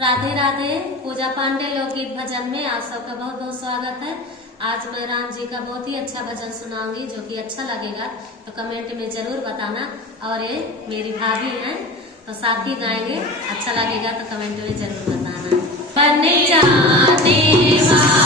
राधे राधे। पूजा पांडे लोकगीत भजन में आप सबका बहुत बहुत स्वागत है। आज मैं राम जी का बहुत ही अच्छा भजन सुनाऊंगी, जो कि अच्छा लगेगा तो कमेंट में जरूर बताना। और ये मेरी भाभी हैं तो साथ ही गाएंगे, अच्छा लगेगा तो कमेंट में जरूर बताना। बन जाने वाला